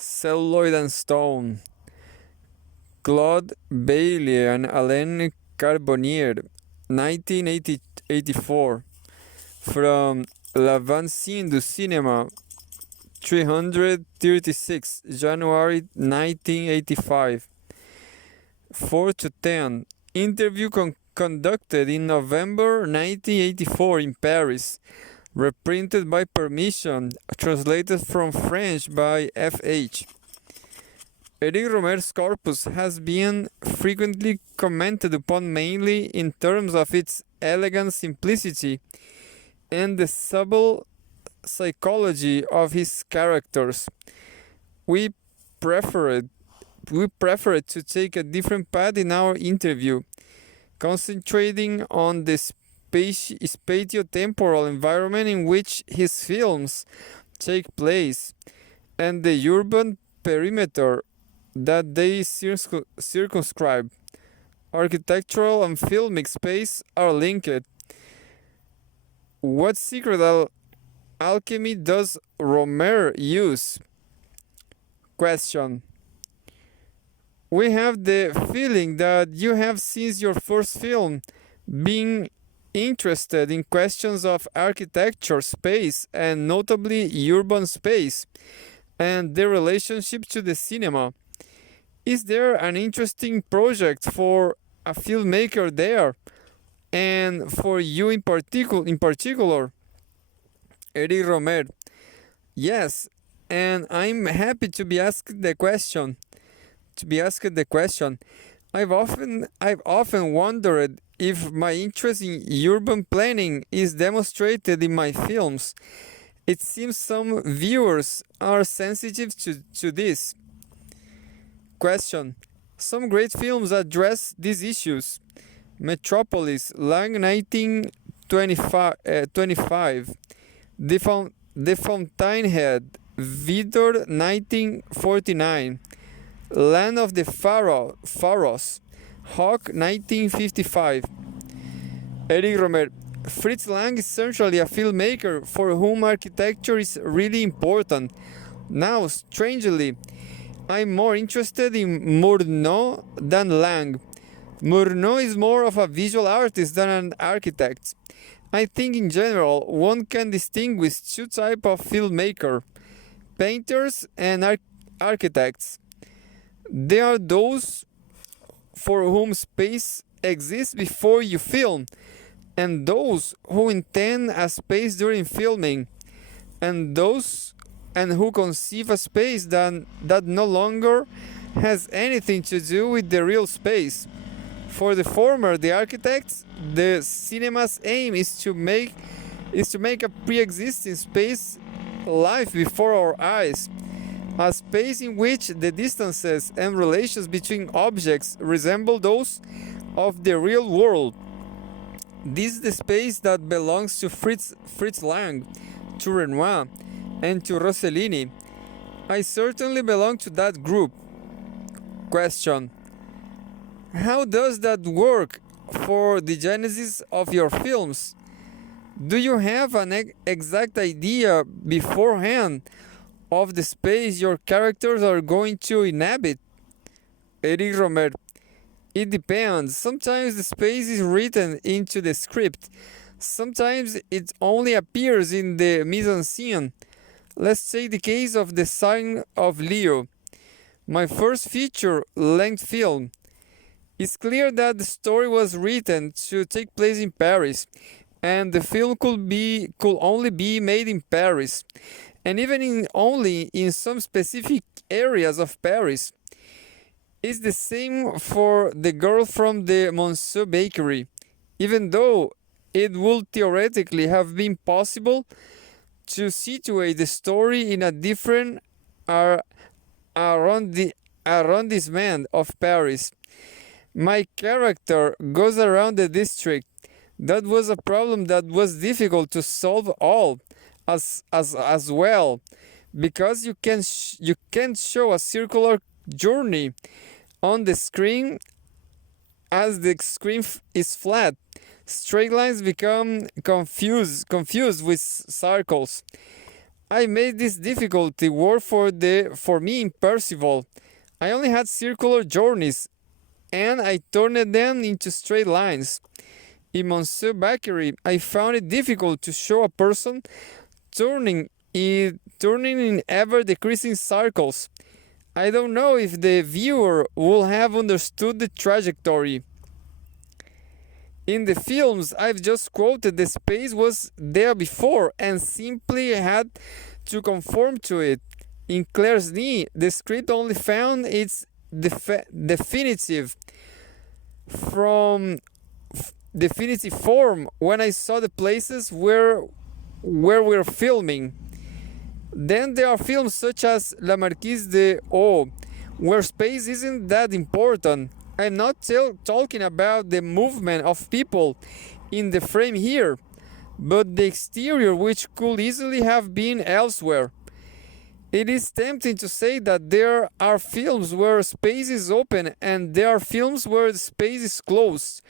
Celluloid and Stone, Claude, Beylie and Alain Carbonnier, 1984, from L'Avancée du Cinéma, 336, January 1985, 4 to 10. Interview conducted in November 1984 in Paris, reprinted by permission, translated from French by F.H. Eric Rohmer's corpus has been frequently commented upon mainly in terms of its elegant simplicity and the subtle psychology of his characters. We preferred to take a different path in our interview, concentrating on the spatio-temporal environment in which his films take place and the urban perimeter that they circumscribe. Architectural and filmic space are linked. What secret alchemy does Rohmer use? Question. We have the feeling that you have since your first film been interested in questions of architecture, space, and notably urban space, and their relationship to the cinema. Is there an interesting project for a filmmaker there, and for you in particular? Eric Rohmer. Yes, and I'm happy to be asked the question. I've often wondered if my interest in urban planning is demonstrated in my films. It seems some viewers are sensitive to this. Question. Some great films address these issues. Metropolis, Lang 1925, The Fountainhead, Vidor 1949, Land of the Pharaohs, Hawk 1955. Eric Rohmer. Fritz Lang is essentially a filmmaker for whom architecture is really important. Now, strangely, I'm more interested in Murnau than Lang. Murnau is more of a visual artist than an architect. I think in general one can distinguish two types of filmmaker: painters and architects. There are those for whom space exists before you film, and those who intend a space during filming, and those who conceive a space that no longer has anything to do with the real space. For the former, the architects, the cinema's aim is to make a pre-existing space live before our eyes, a space in which the distances and relations between objects resemble those of the real world. This is the space that belongs to Fritz Lang, to Renoir, and to Rossellini. I certainly belong to that group. Question. How does that work for the genesis of your films? Do you have an exact idea beforehand of the space your characters are going to inhabit? Eric Rohmer. It depends. Sometimes the space is written into the script. Sometimes it only appears in the mise-en-scène. Let's take the case of The Sign of Leo, my first feature-length film. It's clear that the story was written to take place in Paris, and the film could only be made in Paris, and even only in some specific areas of Paris. It's the same for The Girl from the Monsieur Bakery. Even though it would theoretically have been possible to situate the story in a different arrondissement of Paris, my character goes around the district. That was a problem that was difficult to solve as well, because you can't show a circular journey on the screen, as the screen is flat. Straight lines become confused with circles. I made this difficulty work for me in Percival. I only had circular journeys, and I turned them into straight lines. In Monsieur Bacquerie, I found it difficult to show a person turning in ever decreasing circles. I don't know if the viewer will have understood the trajectory. In the films I've just quoted, the space was there before and simply had to conform to it. In Claire's Knee, the script only found its definitive form when I saw the places where we're filming. Then there are films such as La Marquise de O, where space isn't that important. I'm not talking about the movement of people in the frame here, but the exterior, which could easily have been elsewhere. It is tempting to say that there are films where space is open and there are films where the space is closed,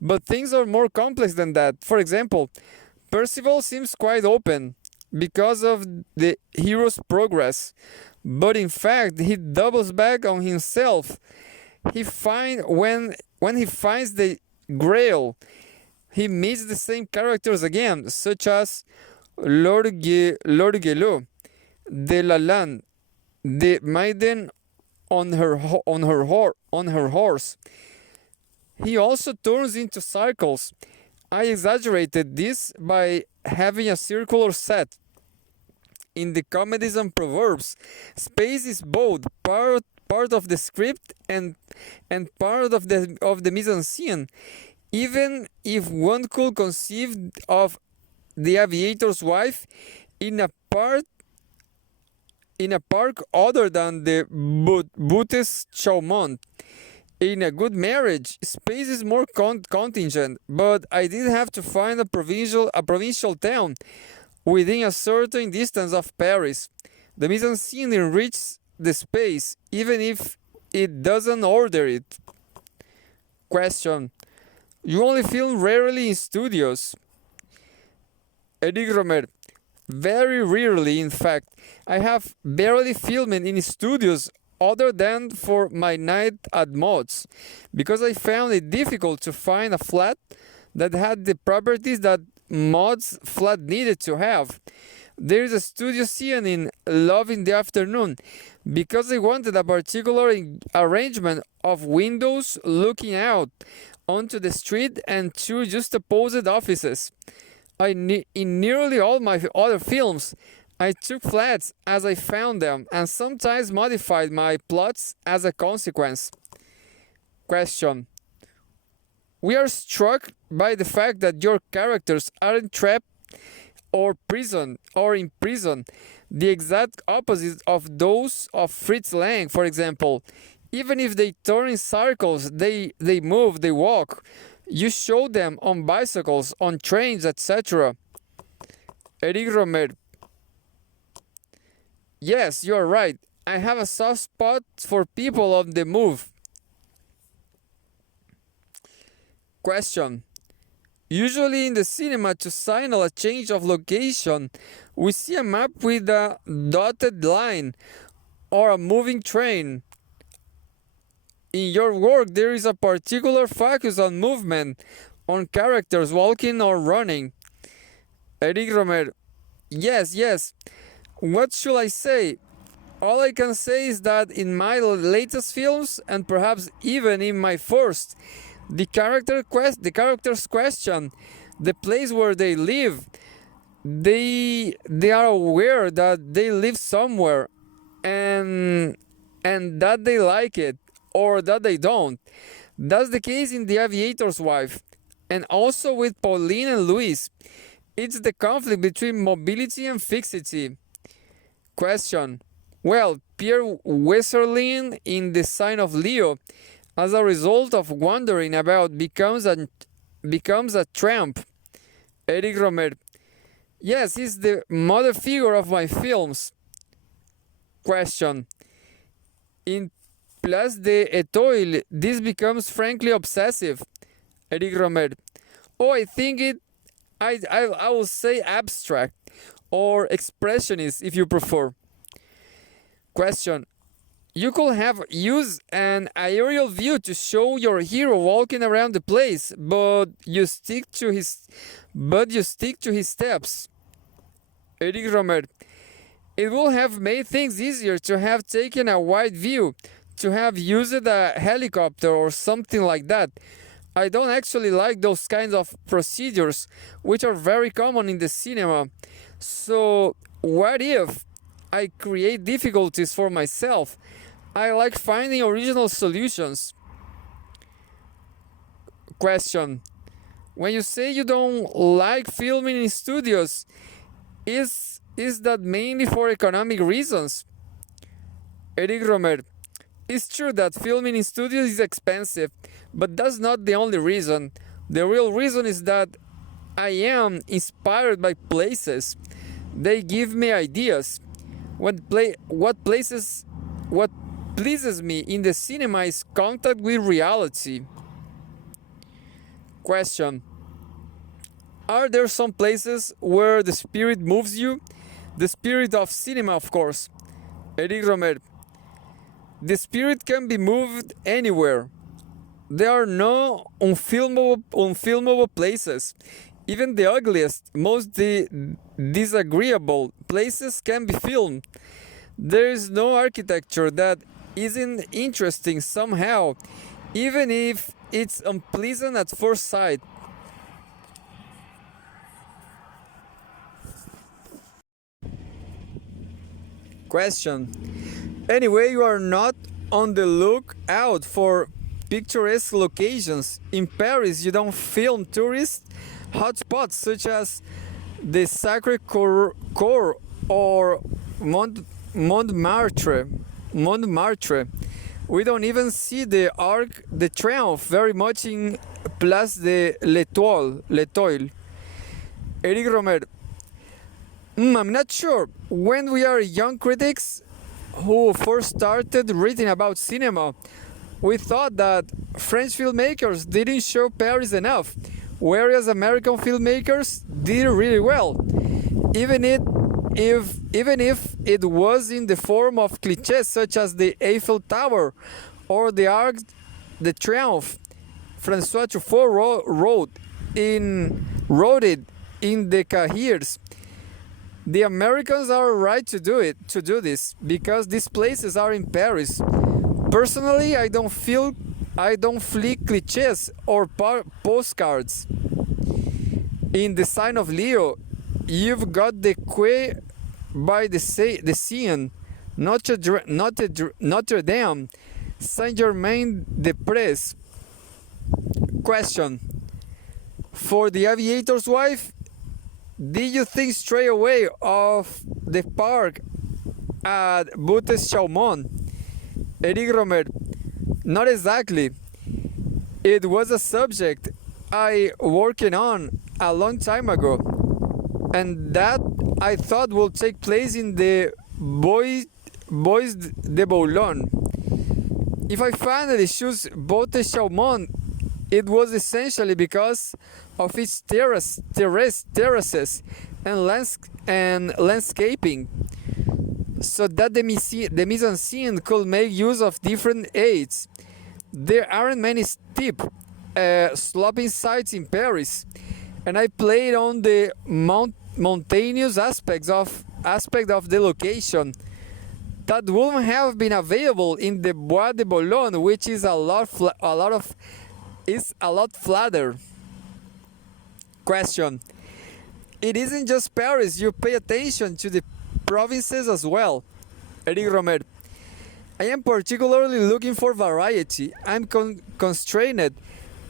but things are more complex than that. For example, Percival seems quite open because of the hero's progress, but in fact he doubles back on himself. When he finds the Grail, he meets the same characters again, such as Lord Gelot, de Alain, the maiden on her horse. He also turns into circles. I exaggerated this by having a circular set. In the comedies and proverbs, space is both part of the script and part of the mise-en-scene. Even if one could conceive of the aviator's wife in a park other than the Buttes Chaumont. In a good marriage, space is more contingent, but I did have to find a provincial town within a certain distance of Paris. The mise-en-scene enriches the space, even if it doesn't order it. Question: you only film rarely in studios? Eric Rohmer: very rarely, in fact. I have barely filmed in studios other than for my night at Mods, because I found it difficult to find a flat that had the properties that Mod's flat needed to have. There is a studio scene in Love in the Afternoon, because I wanted a particular arrangement of windows looking out onto the street and two juxtaposed offices. In nearly all my other films, I took flats as I found them and sometimes modified my plots as a consequence. Question: we are struck by the fact that your characters aren't trapped or in prison, the exact opposite of those of Fritz Lang, for example. Even if they turn in circles, they move, they walk. You show them on bicycles, on trains, etc. Eric Rohmer: yes, you are right. I have a soft spot for people on the move. Question: usually in the cinema, to signal a change of location, we see a map with a dotted line or a moving train. In your work, there is a particular focus on movement, on characters walking or running. Eric Rohmer: yes. What should I say? All I can say is that in my latest films, and perhaps even in my first, the characters question the place where they live. They are aware that they live somewhere, and that they like it or that they don't. That's the case in The Aviator's Wife, and also with Pauline and Louis. It's the conflict between mobility and fixity. Question: well, Pierre Weserlin in The Sign of Leo, as a result of wandering about, becomes a tramp. Eric Rohmer: yes, he's the mother figure of my films. Question: in Place de Etoile, this becomes frankly obsessive. Eric Rohmer: oh, I think I will say abstract. or expressionist if you prefer. Question. You could have used an aerial view to show your hero walking around the place, but you stick to his steps. Eric Rohmer. It would have made things easier to have taken a wide view, to have used a helicopter or something like that. I don't actually like those kinds of procedures, which are very common in the cinema. So, what if I create difficulties for myself? I like finding original solutions. Question. When you say you don't like filming in studios, is that mainly for economic reasons? Eric Rohmer. It's true that filming in studios is expensive, but that's not the only reason. The real reason is that I am inspired by places. They give me ideas. What pleases me in the cinema is contact with reality. Question. Are there some places where the spirit moves you? The spirit of cinema, of course. Eric Rohmer. The spirit can be moved anywhere. There are no unfilmable places. Even the ugliest, most disagreeable places can be filmed. There is no architecture that isn't interesting somehow, even if it's unpleasant at first sight. Question. Anyway, you are not on the lookout for picturesque locations. In Paris, you don't film tourist hotspots such as the Sacré-Cœur or Montmartre. We don't even see the Arc de Triomphe very much in Place de l'Étoile. Eric Rohmer. I'm not sure. When we are young critics who first started reading about cinema, we thought that French filmmakers didn't show Paris enough, whereas American filmmakers did really well, even if it was in the form of clichés such as the Eiffel Tower or the Arc de Triomphe. François Truffaut wrote it in the Cahiers. The Americans are right to do this because these places are in Paris. Personally, I don't flick clichés or postcards. In The Sign of Leo, you've got the Quai by the Seine, Notre Dame, Saint-Germain-des-Prés. Question. For The Aviator's Wife, did you think straight away of the park at Buttes-Chaumont? Eric Rohmer. Not exactly. It was a subject I working on a long time ago, and that I thought would take place in the Bois de Boulogne. If I finally chose Buttes-Chaumont, it was essentially because of its terraces and landscaping, so that the mise-en-scene could make use of different aids. There aren't many steep, sloping sites in Paris, and I played on the mountainous aspect of the location that wouldn't have been available in the Bois de Boulogne, which is a lot flatter. Question. It isn't just Paris, you pay attention to the provinces as well. Eric Rohmer. I am particularly looking for variety. I'm constrained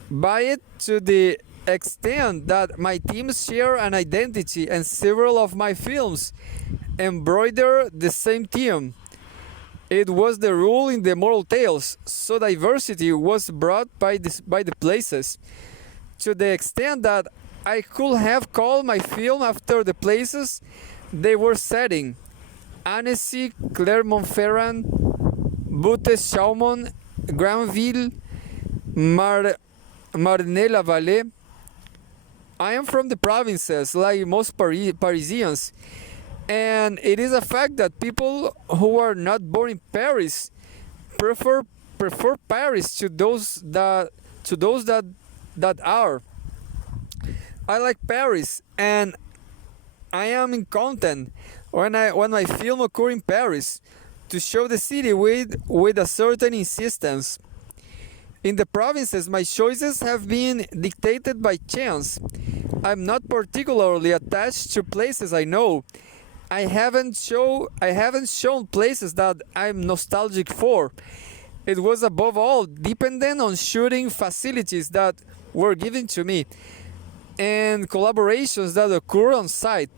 by it to the extent that my teams share an identity and several of my films embroider the same theme. It was the rule in the Moral Tales, so diversity was brought by the places, to the extent that I could have called my film after the places they were setting: Annecy, Clermont-Ferrand, Buttes-Chaumont, Granville, Marnay-la-Vallée, I am from the provinces, like most Parisians, and it is a fact that people who are not born in Paris prefer Paris to those that are. I like Paris, and I am in content when my film occur in Paris to show the city with a certain insistence. In the provinces, my choices have been dictated by chance. I'm not particularly attached to places I know. I haven't shown places that I'm nostalgic for. It was above all dependent on shooting facilities that were given to me and collaborations that occur on site.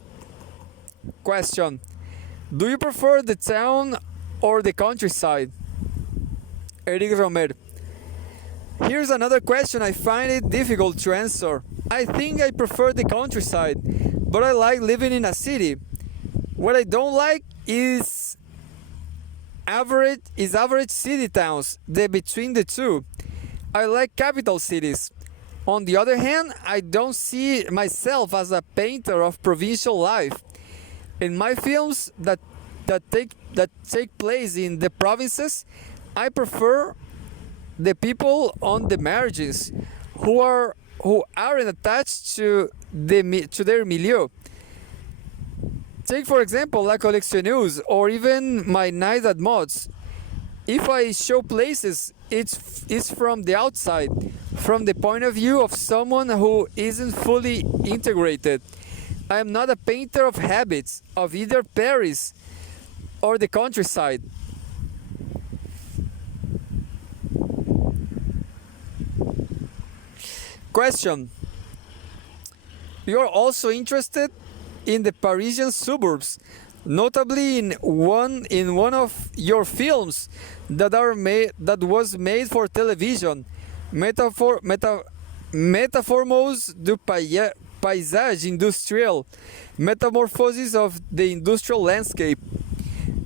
Question: do you prefer the town or the countryside? Eric Rohmer: here's another question I find it difficult to answer. I think I prefer the countryside, but I like living in a city. What I don't like is average city towns, the between the two. I like capital cities. On the other hand, I don't see myself as a painter of provincial life. In my films that take place in the provinces, I prefer the people on the margins who aren't attached to their milieu. Take for example La Collectionneuse or even My Night at Mods. If I show places, it's from the outside, from the point of view of someone who isn't fully integrated. I am not a painter of habits of either Paris or the countryside. Question: you are also interested in the Parisian suburbs, notably in one of your films that was made for television, Métamorphose du paysage industriel, Metamorphosis of the industrial landscape.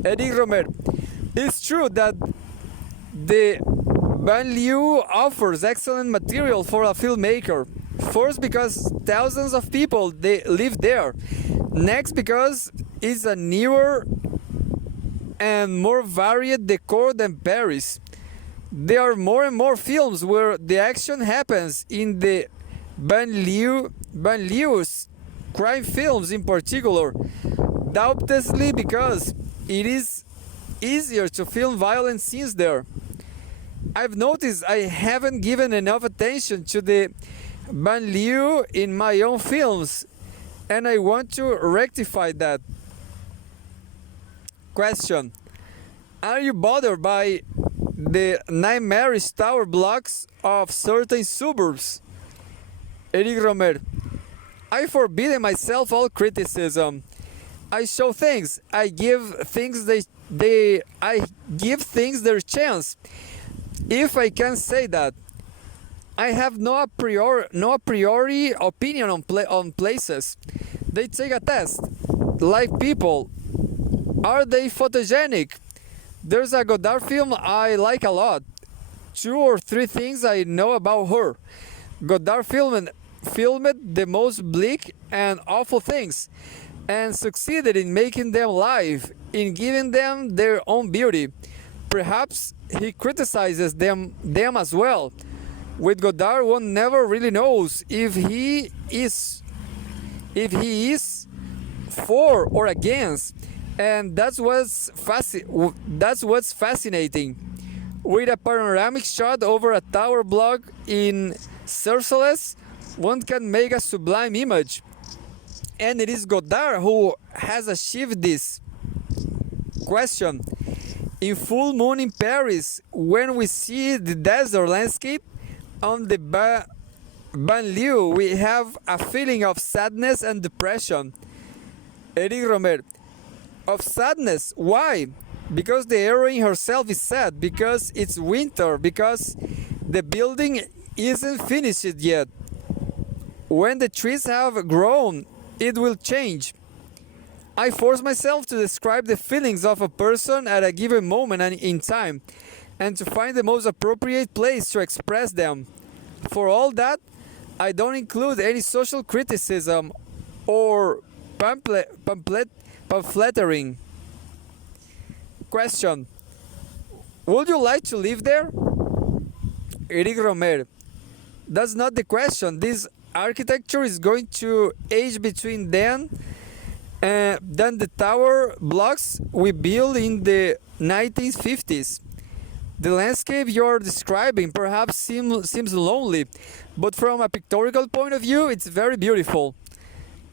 Eric Rohmer: it's true that the banlieue offers excellent material for a filmmaker. First, because thousands of people they live there. Next, because it's a newer and more varied decor than Paris. There are more and more films where the action happens in the banlieues, crime films in particular, doubtlessly because it is easier to film violent scenes there. I've noticed I haven't given enough attention to the banlieue in my own films, and I want to rectify that. Question: are you bothered by the nightmarish tower blocks of certain suburbs? Eric Rohmer: I forbid myself all criticism. I show things. I give things their chance, if I can say that. I have no a priori opinion on places. They take a test. Like people, are they photogenic? There's a Godard film I like a lot. 2 or 3 things I know about her. Godard filmed the most bleak and awful things, and succeeded in making them live, in giving them their own beauty. Perhaps he criticizes them as well. With Godard, one never really knows if he is for or against, and that's what's fascinating. With a panoramic shot over a tower block in Cerceles, one can make a sublime image, and it is Godard who has achieved this. Question: in Full Moon in Paris, when we see the desert landscape on the banlieue, we have a feeling of sadness and depression. Eric Rohmer: of sadness. Why? Because the heroine herself is sad, because it's winter, because the building isn't finished yet. When the trees have grown, it will change. I force myself to describe the feelings of a person at a given moment and in time, and to find the most appropriate place to express them. For all that, I don't include any social criticism or pamphleteering. Question: would you like to live there? Eric Rohmer: that's not the question. This architecture is going to age between then than the tower blocks we built in the 1950s. The landscape you're describing perhaps seems lonely, but from a pictorial point of view, it's very beautiful.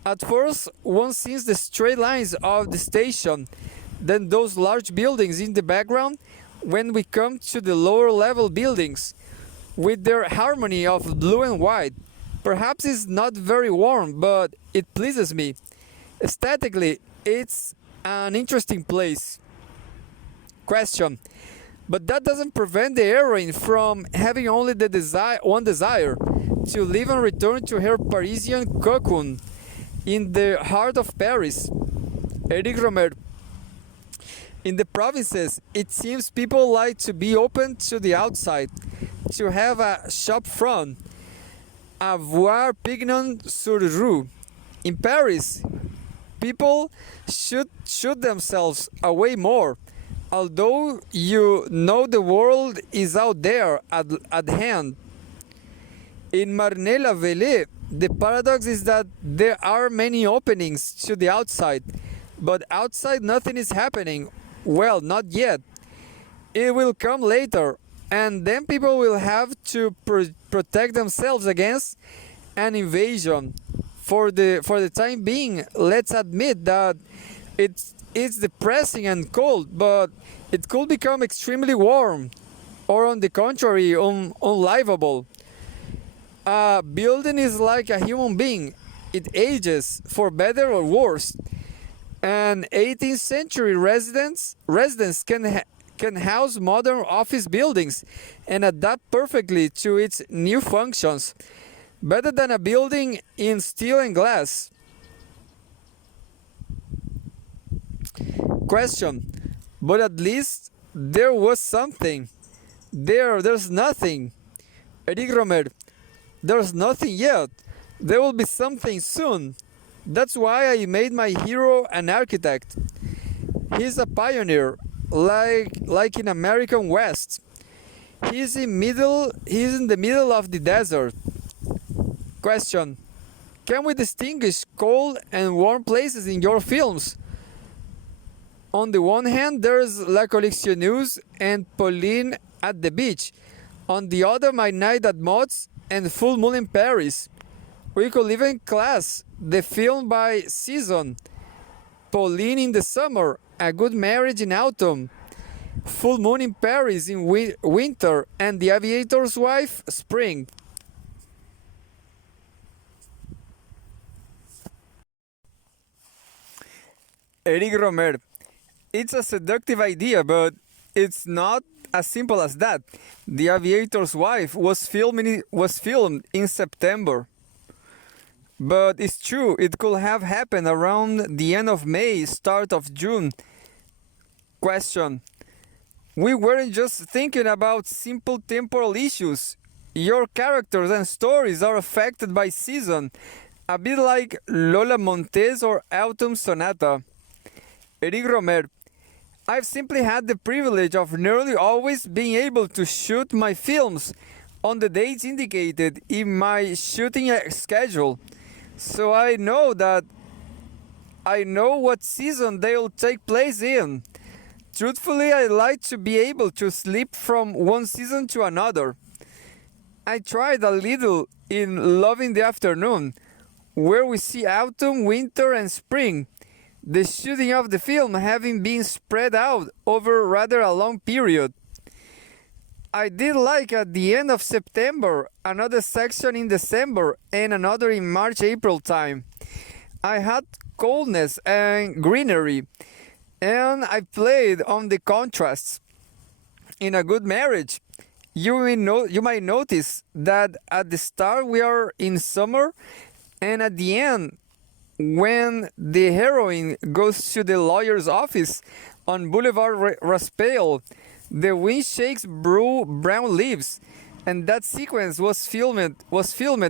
At first, one sees the straight lines of the station, then those large buildings in the background. When we come to the lower level buildings, with their harmony of blue and white, perhaps it's not very warm, but it pleases me. Aesthetically, it's an interesting place. Question: but that doesn't prevent the heroine from having only the one desire, to live and return to her Parisian cocoon in the heart of Paris. Eric Rohmer: in the provinces, it seems people like to be open to the outside, to have a shop front, a voir pignon sur rue. In Paris, people should shoot themselves away more, although you know the world is out there at hand. In Marne-la-Vallée, the paradox is that there are many openings to the outside, but outside nothing is happening. Well, not yet. It will come later, and then people will have to protect themselves against an invasion. For the time being, let's admit that it's depressing and cold, but it could become extremely warm, or on the contrary, unlivable. A building is like a human being. It ages, for better or worse. An 18th century residence can house modern office buildings and adapt perfectly to its new functions, better than a building in steel and glass. Question: but at least there was something. There's nothing. Eric Rohmer: there's nothing yet. There will be something soon. That's why I made my hero an architect. He's a pioneer, like in American West. He's in the middle of the desert. Question: can we distinguish cold and warm places in your films? On the one hand, there's La Collectionneuse and Pauline at the beach. On the other, My Night at Mott's and Full Moon in Paris. We could even class the film by season. Pauline in the summer, A Good Marriage in autumn, Full Moon in Paris in winter, and The Aviator's Wife, spring. Eric Rohmer: it's a seductive idea, but it's not as simple as that. The Aviator's Wife was filmed in September. But it's true, it could have happened around the end of May, start of June. Question: we weren't just thinking about simple temporal issues. Your characters and stories are affected by season, a bit like Lola Montez or Autumn Sonata. Eric Rohmer: I've simply had the privilege of nearly always being able to shoot my films on the dates indicated in my shooting schedule. So I know what season they'll take place in. Truthfully, I like to be able to slip from one season to another. I tried a little in Love in the Afternoon, where we see autumn, winter, and spring, the shooting of the film having been spread out over rather a long period. I did like at the end of September, another section in December, and another in March-April time. I had coldness and greenery, and I played on the contrasts. In A Good Marriage, you might notice that at the start we are in summer, and at the end, when the heroine goes to the lawyer's office on Boulevard Raspail, the wind shakes brown leaves. and that sequence was filmed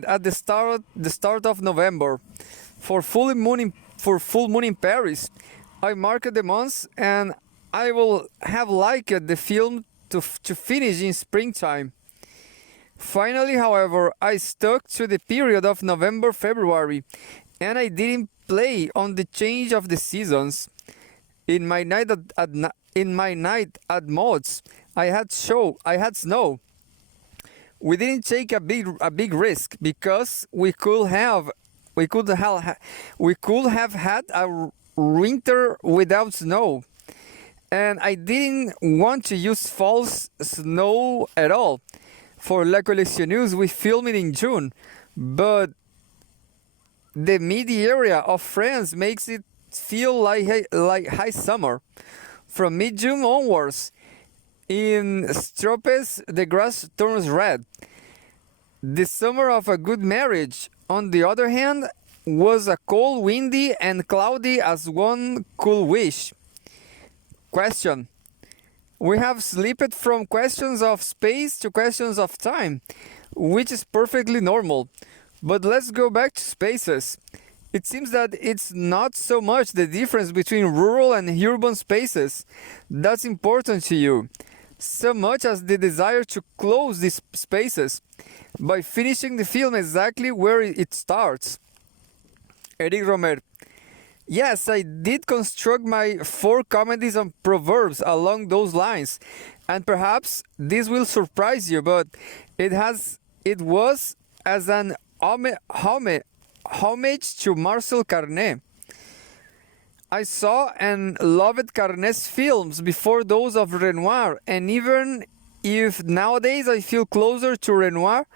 at the start of November for full moon in Paris. I marked the months, and I will have liked the film to finish in springtime. Finally, however, I stuck to the period of November-February, and I didn't play on the change of the seasons. In my night at Mods, I had snow. We didn't take a big risk because we could have had a winter without snow, and I didn't want to use false snow at all. For La Collectionneuse, we filmed it in June, but the midi area of France makes it feel like high summer. From mid-June onwards, in Stropes, the grass turns red. The summer of a good marriage, on the other hand, was a cold, windy, and cloudy as one could wish. Question. We have slipped from questions of space to questions of time, which is perfectly normal. But let's go back to spaces. It seems that it's not so much the difference between rural and urban spaces that's important to you, so much as the desire to close these spaces by finishing the film exactly where it starts. Eric Rohmer. Yes, I did construct my 4 comedies and proverbs along those lines, and perhaps this will surprise you, but it was as an homage to Marcel Carné. I saw and loved Carné's films before those of Renoir, and even if nowadays I feel closer to Renoir,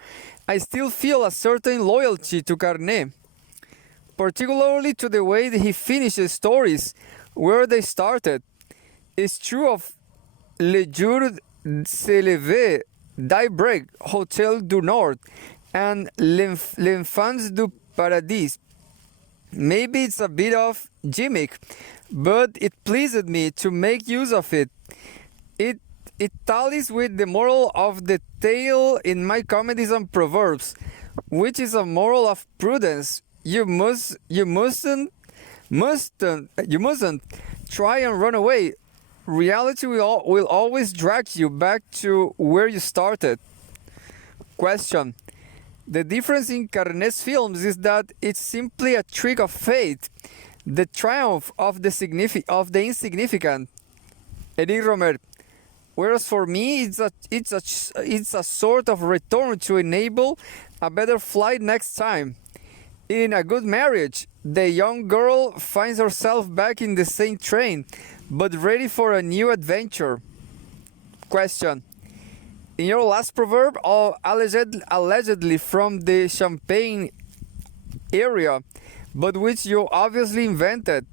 I still feel a certain loyalty to Carné, particularly to the way that he finishes stories where they started. It's true of Le Jour se lève, Daybreak, Hotel du Nord, and L'Enfance du Paradis. Maybe it's a bit of gimmick, but it pleased me to make use of it. It tallies with the moral of the tale in my comedies and proverbs, which is a moral of prudence. You mustn't try and run away. Reality will always drag you back to where you started. Question. The difference in Carné's films is that it's simply a trick of fate, the triumph of the insignificant. Eric Rohmer. Whereas for me, it's a sort of return to enable a better flight next time. In A Good Marriage, the young girl finds herself back in the same train, but ready for a new adventure. Question. In your last proverb, allegedly from the Champagne area, but which you obviously invented,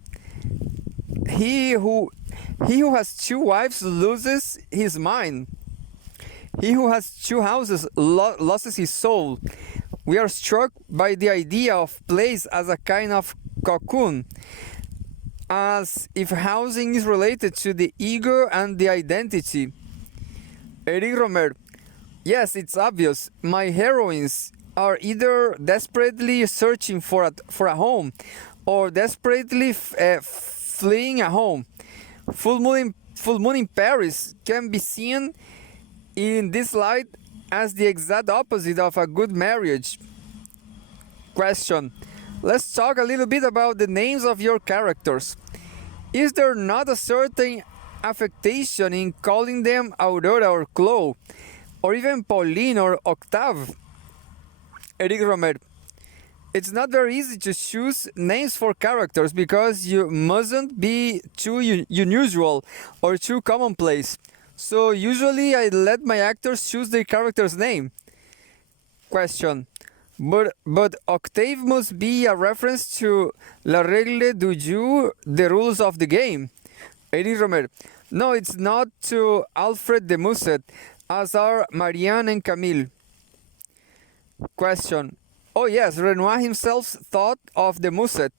he who has 2 wives loses his mind. He who has 2 houses loses his soul. We are struck by the idea of place as a kind of cocoon, as if housing is related to the ego and the identity. Eric Rohmer. Yes, it's obvious. My heroines are either desperately searching for a home or desperately fleeing a home. Full Moon in Paris can be seen in this light as the exact opposite of A Good Marriage. Question. Let's talk a little bit about the names of your characters. Is there not a certain affectation in calling them Aurora or Claude, or even Pauline or Octave? Eric Rohmer. It's not very easy to choose names for characters because you mustn't be too unusual or too commonplace. So usually I let my actors choose their character's name. Question. But Octave must be a reference to La règle du jeu, the rules of the game. Eric Rohmer. No, it's not to Alfred de Musset, as are Marianne and Camille. Question. Oh yes, Renoir himself thought of the Musset.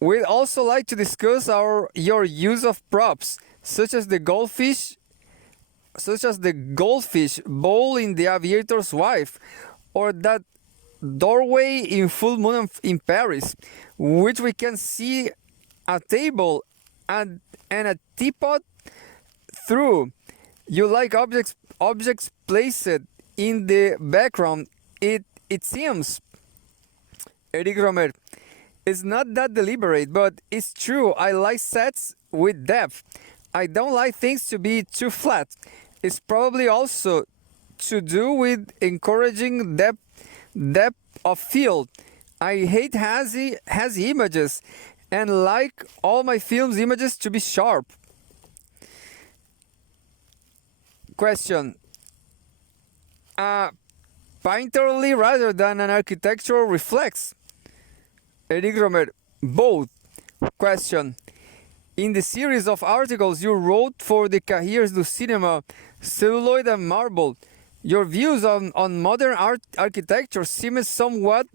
We'd also like to discuss your use of props, such as the goldfish such as the goldfish bowl in The Aviator's Wife, or that doorway in Full Moon in Paris, which we can see a table and a teapot through. You like objects placed in the background, it seems. Eric Rohmer. It's not that deliberate, but it's true. I like sets with depth. I don't like things to be too flat. It's probably also to do with encouraging depth of field. I hate hazy images and like all my film's images to be sharp. Question. Painterly rather than an architectural reflex? Eric Rohmer. Both. Question. In the series of articles you wrote for the Cahiers du Cinéma, Celluloid and Marble, your views on modern architecture seem somewhat,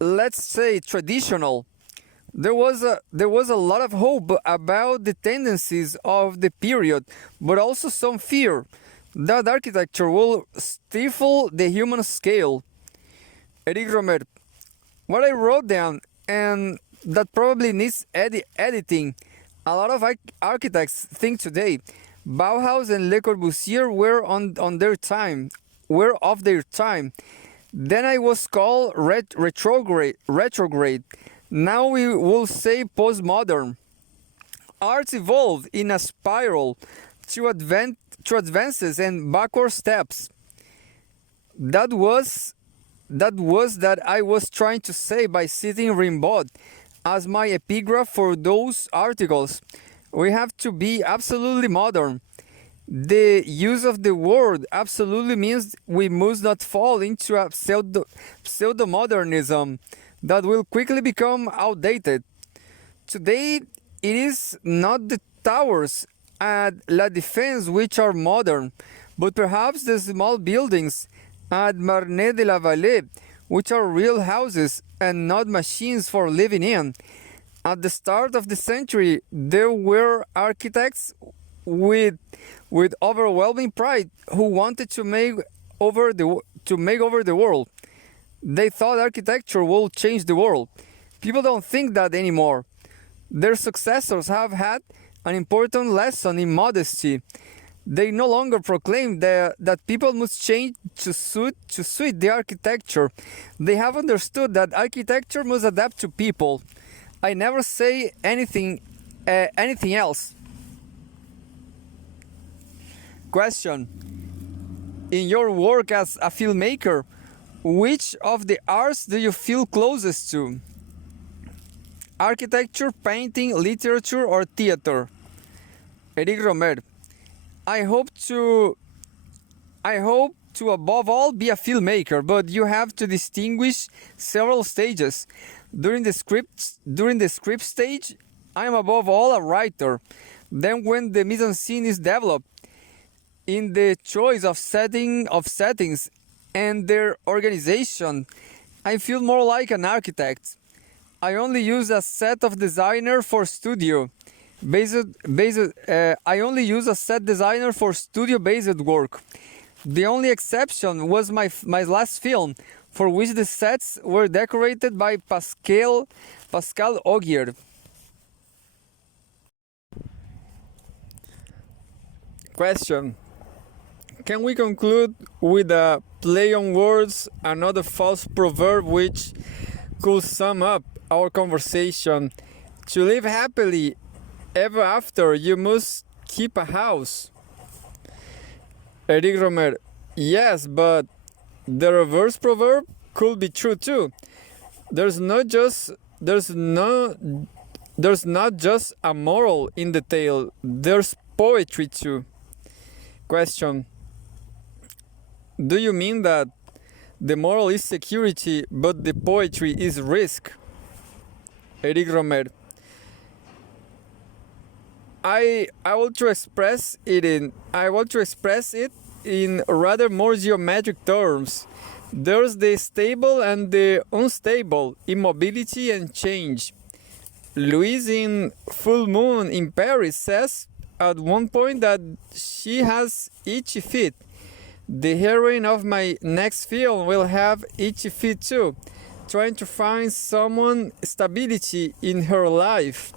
let's say, traditional. There was a lot of hope about the tendencies of the period, but also some fear that architecture will stifle the human scale. Eric Rohmer. What I wrote down, and that probably needs editing. A lot of architects think today Bauhaus and Le Corbusier were of their time. Then I was called retrograde. Now we will say postmodern. Arts evolved in a spiral to advances and backward steps. That was that I was trying to say by citing Rimbaud as my epigraph for those articles. We have to be absolutely modern. The use of the word absolutely means we must not fall into a pseudo-modernism that will quickly become outdated. Today, it is not the towers at La Défense which are modern, but perhaps the small buildings at Marne de la Vallée, which are real houses and not machines for living in. At the start of the century, there were architects with overwhelming pride who wanted to make over the world. They thought architecture will change the world. People don't think that anymore. Their successors have had an important lesson in modesty. They no longer proclaim that people must change to suit the architecture. They have understood that architecture must adapt to people. I never say anything else. Question. In your work as a filmmaker, which of the arts do you feel closest to? Architecture, painting, literature, or theater? Eric Rohmer. I hope to above all be a filmmaker, but you have to distinguish several stages. During the script stage, I am above all a writer. Then when the mise en scene is developed, in the choice of settings and their organization, I feel more like an architect. I only use a set designer for studio studio-based work. The only exception was my last film, for which the sets were decorated by Pascal Augier. Question. Can we conclude with a play on words, another false proverb which could sum up our conversation? To live happily ever after, you must keep a house. Eric Rohmer. Yes, but the reverse proverb could be true too. There's not just a moral in the tale. There's poetry too. Question. Do you mean that the moral is security, but the poetry is risk? Eric Rohmer. I want to express it in rather more geometric terms. There's the stable and the unstable, immobility and change. Louise in Full Moon in Paris says, at one point that she has itchy feet. The heroine of my next film will have itchy feet too, trying to find someone stability in her life.